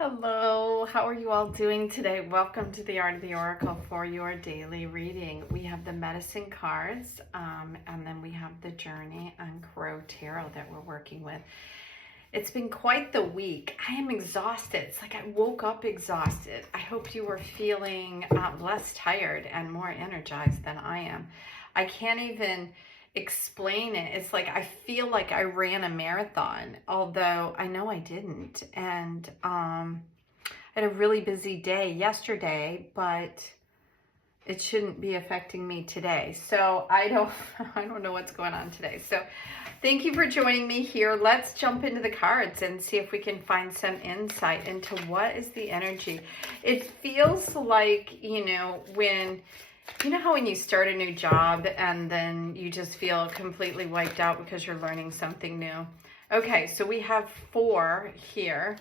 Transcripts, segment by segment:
Hello, how are you all doing today? Welcome to the Art of the Oracle for your daily reading. We have the medicine cards, and then we have the journey and Crow Tarot that we're working with. It's been quite the week. I am exhausted. It's like I woke up exhausted. I hope you were feeling less tired and more energized than I am. I can't even explain it. It's like I feel like I ran a marathon, although I know I didn't. And I had a really busy day yesterday, but it shouldn't be affecting me today. So I don't know what's going on today. So thank you for joining me here. Let's jump into the cards and see if we can find some insight into what is the energy. It feels like, how when you start a new job and then you just feel completely wiped out because you're learning something new. Okay, so we have 4 here,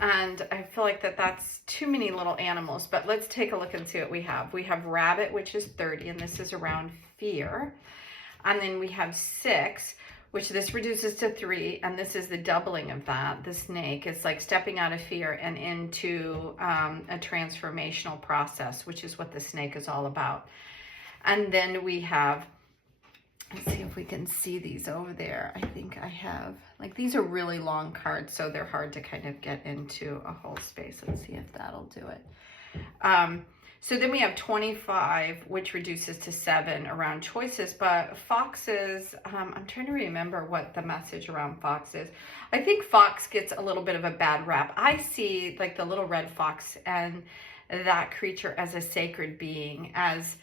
and I feel like that's too many little animals, but let's take a look and see what we have. We have rabbit, which is 30, and this is around fear. And then we have 6, which this reduces to 3, and this is the doubling of that. The snake is like stepping out of fear and into a transformational process, which is what the snake is all about. And then we have, let's see if we can see these over there. I think I have, these are really long cards, so they're hard to kind of get into a whole space. Let's see if that'll do it. So then we have 25, which reduces to 7 around choices, but foxes, I'm trying to remember what the message around fox is. I think fox gets a little bit of a bad rap. I see like the little red fox and that creature as a sacred being, as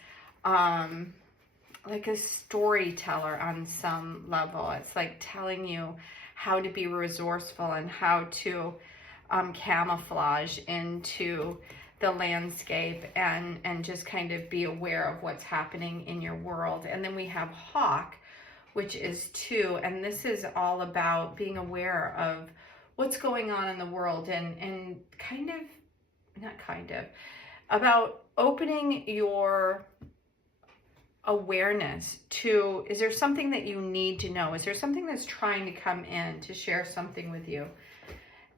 like a storyteller on some level. It's like telling you how to be resourceful and how to camouflage into the landscape and just kind of be aware of what's happening in your world. And then we have hawk, which is 2, and this is all about being aware of what's going on in the world and about opening your awareness to, is there something that you need to know? Is there something that's trying to come in to share something with you?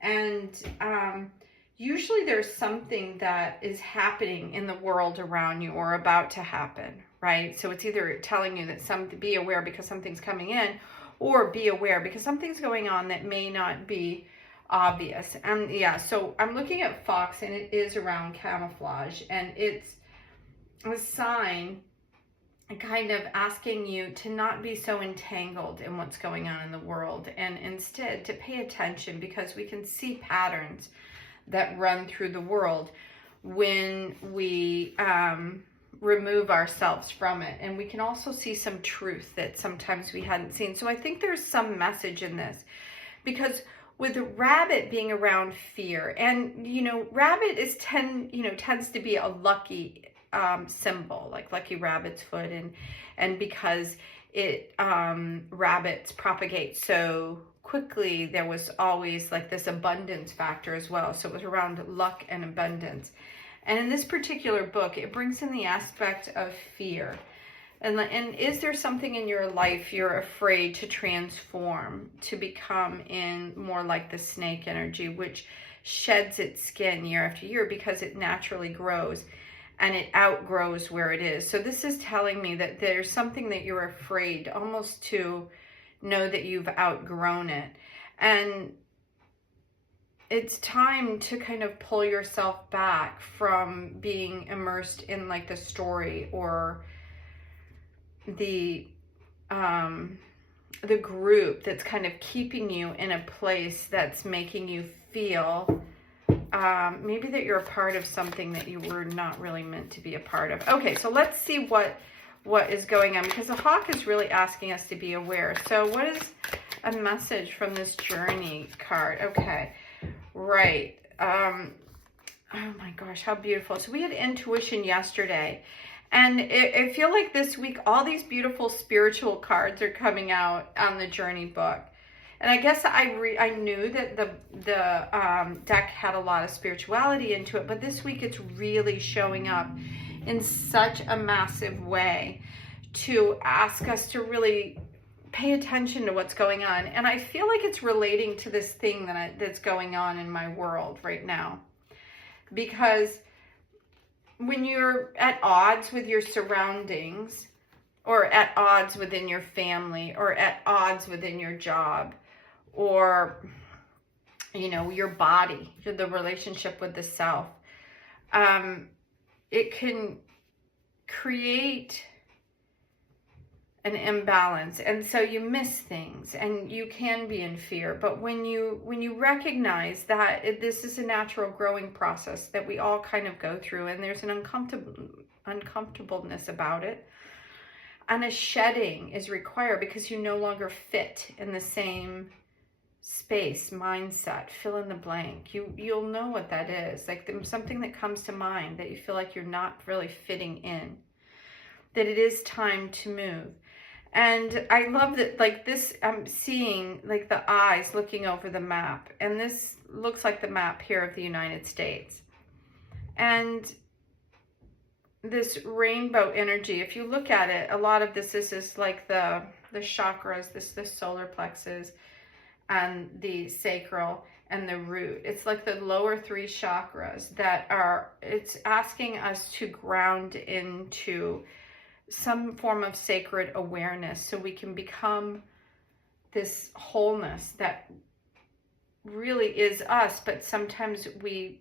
And usually there's something that is happening in the world around you or about to happen, right? So it's either telling you that be aware because something's coming in, or be aware because something's going on that may not be obvious. And yeah, so I'm looking at fox, and it is around camouflage, and it's a sign kind of asking you to not be so entangled in what's going on in the world, and instead to pay attention, because we can see patterns that run through the world when we remove ourselves from it. And we can also see some truth that sometimes we hadn't seen. So I think there's some message in this, because with the rabbit being around fear, and rabbit tends to be a lucky symbol, like lucky rabbit's foot, and because it rabbits propagate so quickly, there was always like this abundance factor as well. So it was around luck and abundance. And in this particular book, it brings in the aspect of fear. And is there something in your life you're afraid to transform, to become in more like the snake energy, which sheds its skin year after year because it naturally grows and it outgrows where it is. So this is telling me that there's something that you're afraid almost to know that you've outgrown it. And it's time to kind of pull yourself back from being immersed in like the story or the group that's kind of keeping you in a place that's making you feel maybe that you're a part of something that you were not really meant to be a part of. Okay, so let's see what is going on, because the hawk is really asking us to be aware. So what is a message from this journey card? Okay, right. Oh my gosh, how beautiful. So we had intuition yesterday, and I feel like this week all these beautiful spiritual cards are coming out on the journey book. And I guess I knew that the deck had a lot of spirituality into it, but this week it's really showing up in such a massive way to ask us to really pay attention to what's going on. And I feel like it's relating to this thing that's going on in my world right now. Because when you're at odds with your surroundings, or at odds within your family, or at odds within your job, or, you know, your body, the relationship with the self, it can create an imbalance, and so you miss things and you can be in fear. But when you recognize that this is a natural growing process that we all kind of go through, and there's an uncomfortableness about it, and a shedding is required because you no longer fit in the same space, mindset, fill in the blank. You'll know what that is. Like something that comes to mind that you feel like you're not really fitting in, that it is time to move. And I love that, like this, I'm seeing like the eyes looking over the map, and this looks like the map here of the United States. And this rainbow energy, if you look at it, a lot of this is like the chakras, the solar plexus and the sacral and the root. It's like the lower three chakras that are, it's asking us to ground into some form of sacred awareness so we can become this wholeness that really is us, but sometimes we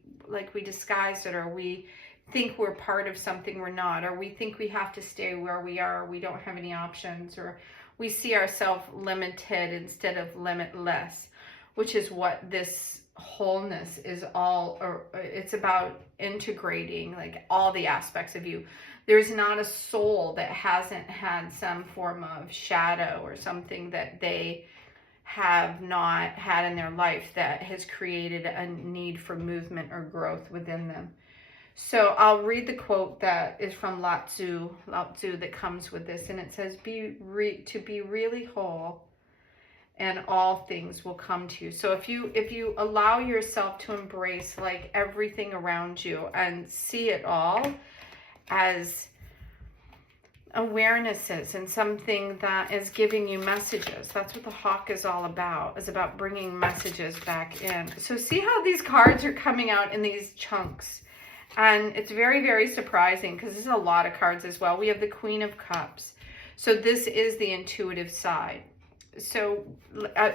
disguise it, or we think we're part of something we're not, or we think we have to stay where we are, or we don't have any options, or we see ourselves limited instead of limitless, which is what this wholeness is all, or it's about integrating like all the aspects of you. There's not a soul that hasn't had some form of shadow or something that they have not had in their life that has created a need for movement or growth within them. So I'll read the quote that is from Lao Tzu that comes with this, and it says, to be really whole, and all things will come to you. So if you allow yourself to embrace like everything around you and see it all as awarenesses and something that is giving you messages. That's what the hawk is all about, is about bringing messages back in. So see how these cards are coming out in these chunks. And it's very, very surprising because this is a lot of cards as well. We have the Queen of Cups. So this is the intuitive side. So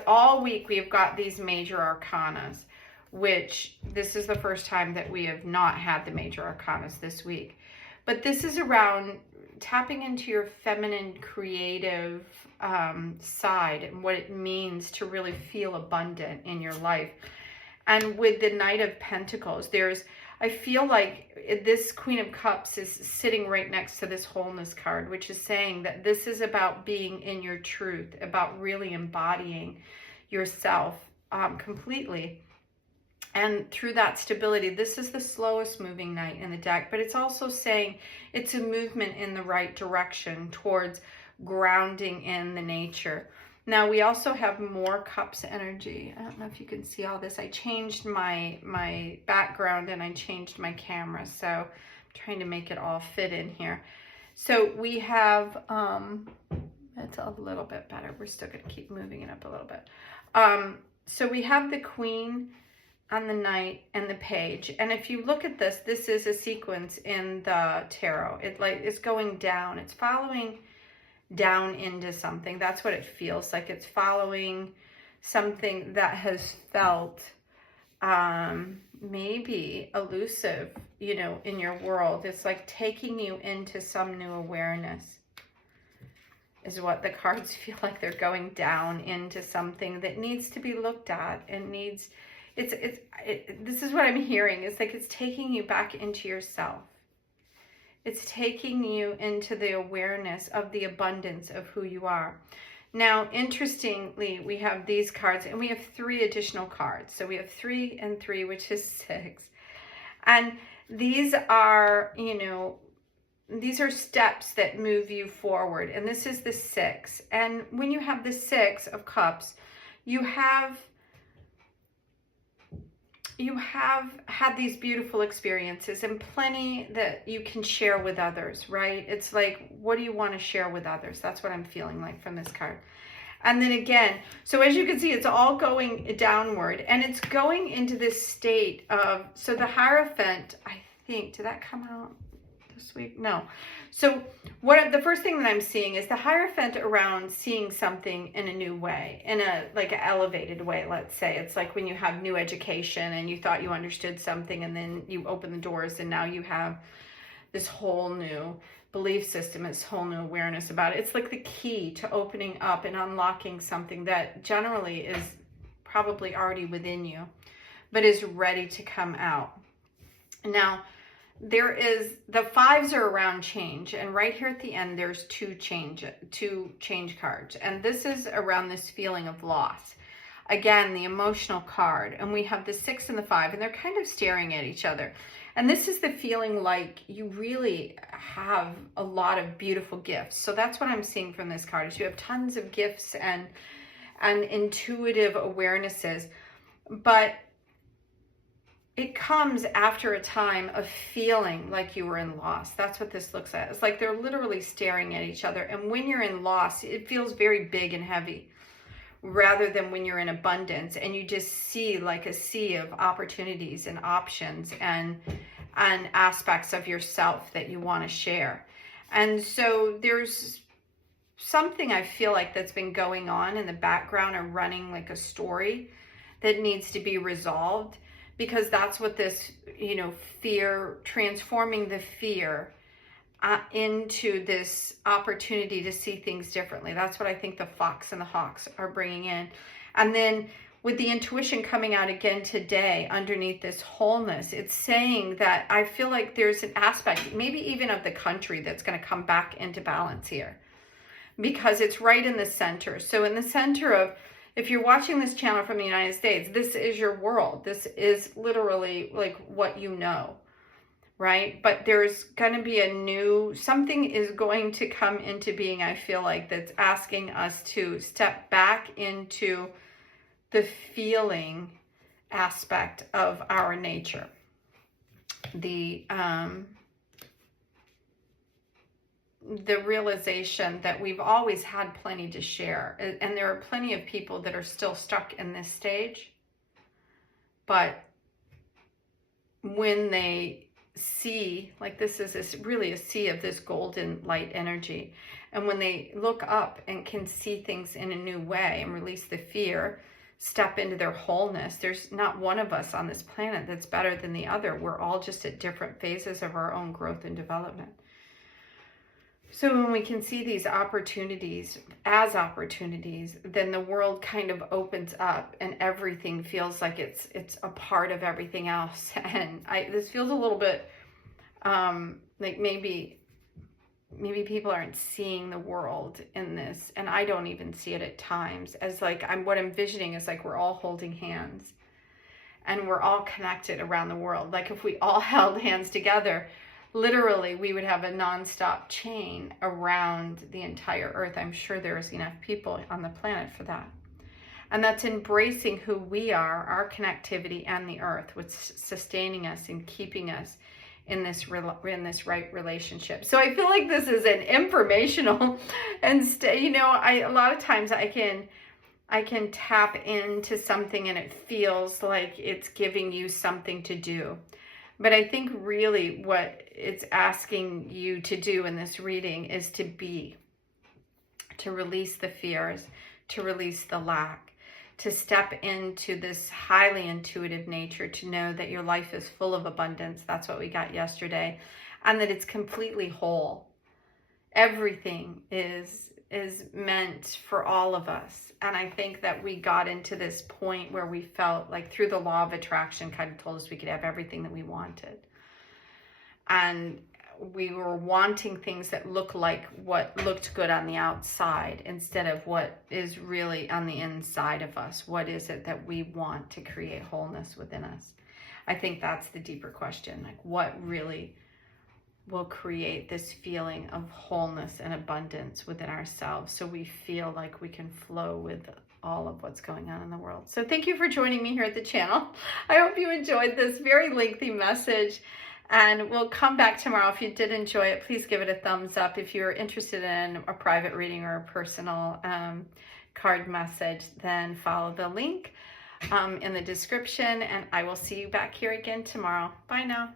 all week we have got these major arcanas, which this is the first time that we have not had the major arcanas this week. But this is around tapping into your feminine creative side and what it means to really feel abundant in your life. And with the Knight of Pentacles, I feel like this Queen of Cups is sitting right next to this wholeness card, which is saying that this is about being in your truth, about really embodying yourself completely. And through that stability, this is the slowest moving knight in the deck, but it's also saying it's a movement in the right direction towards grounding in the nature. Now we also have more cups energy. I don't know if you can see all this. I changed my background and I changed my camera, so I'm trying to make it all fit in here. So we have, it's a little bit better. We're still going to keep moving it up a little bit. So we have the Queen and the Knight and the Page. And if you look at this, this is a sequence in the tarot. It's going down. It's following down into something. That's what it feels like. It's following something that has felt maybe elusive, in your world. It's like taking you into some new awareness is what the cards feel like. They're going down into something that needs to be looked at and needs, this is what I'm hearing. It's like it's taking you back into yourself. It's taking you into the awareness of the abundance of who you are. Now, interestingly, we have these cards, and we have 3 additional cards. So we have 3 and 3, which is 6. And these are, these are steps that move you forward. And this is the 6. And when you have the 6 of Cups, you have had these beautiful experiences and plenty that you can share with others, right? It's like, what do you want to share with others? That's what I'm feeling like from this card. And then again, so as you can see, it's all going downward, and it's going into this state of, so the Hierophant, I think, did that come out this week? No. So the first thing that I'm seeing is the Hierophant around seeing something in a new way, in a like an elevated way, let's say. It's like when you have new education and you thought you understood something, and then you open the doors and now you have this whole new belief system, this whole new awareness about it. It's like the key to opening up and unlocking something that generally is probably already within you, but is ready to come out. Now, the fives are around change, and right here at the end there's two change cards, and this is around this feeling of loss. Again, the emotional card, and we have the 6 and the 5, and they're kind of staring at each other. And this is the feeling like you really have a lot of beautiful gifts. So that's what I'm seeing from this card, is you have tons of gifts and intuitive awarenesses, but it comes after a time of feeling like you were in loss. That's what this looks at. It's like they're literally staring at each other. And when you're in loss, it feels very big and heavy, rather than when you're in abundance and you just see like a sea of opportunities and options and aspects of yourself that you want to share. And so there's something I feel like that's been going on in the background, or running like a story that needs to be resolved, because that's what this, fear, transforming the fear into this opportunity to see things differently. That's what I think the Fox and the Hawks are bringing in. And then with the intuition coming out again today underneath this wholeness, it's saying that I feel like there's an aspect, maybe even of the country, that's going to come back into balance here, because it's right in the center. So in the center of, if you're watching this channel from the United States, this is your world. This is literally like what you know, right? But there's going to be something is going to come into being, I feel like, that's asking us to step back into the feeling aspect of our nature. The realization that we've always had plenty to share, and there are plenty of people that are still stuck in this stage, but when they see, like, this is really a sea of this golden light energy, and when they look up and can see things in a new way and release the fear, step into their wholeness, there's not one of us on this planet that's better than the other. We're all just at different phases of our own growth and development. So when we can see these opportunities as opportunities, then the world kind of opens up and everything feels like it's a part of everything else. And this feels a little bit like maybe people aren't seeing the world in this, and I don't even see it at times, as like what I'm envisioning is like we're all holding hands and we're all connected around the world. Like if we all held hands together, literally we would have a nonstop chain around the entire earth. I'm sure there's enough people on the planet for that. And that's embracing who we are, our connectivity, and the earth, what's sustaining us and keeping us in this right relationship. So I feel like this is an informational, and a lot of times I can tap into something and it feels like it's giving you something to do. But I think really what it's asking you to do in this reading is to release the fears, to release the lack, to step into this highly intuitive nature, to know that your life is full of abundance. That's what we got yesterday. And that it's completely whole. Everything is meant for all of us. And I think that we got into this point where we felt like, through the law of attraction, kind of told us we could have everything that we wanted. And we were wanting things that look like what looked good on the outside, instead of what is really on the inside of us. What is it that we want to create wholeness within us? I think that's the deeper question. Like, what really will create this feeling of wholeness and abundance within ourselves, so we feel like we can flow with all of what's going on in the world. So thank you for joining me here at the channel. I hope you enjoyed this very lengthy message, and we'll come back tomorrow. If you did enjoy it, please give it a thumbs up. If you're interested in a private reading or a personal, card message, then follow the link in the description, and I will see you back here again tomorrow. Bye now.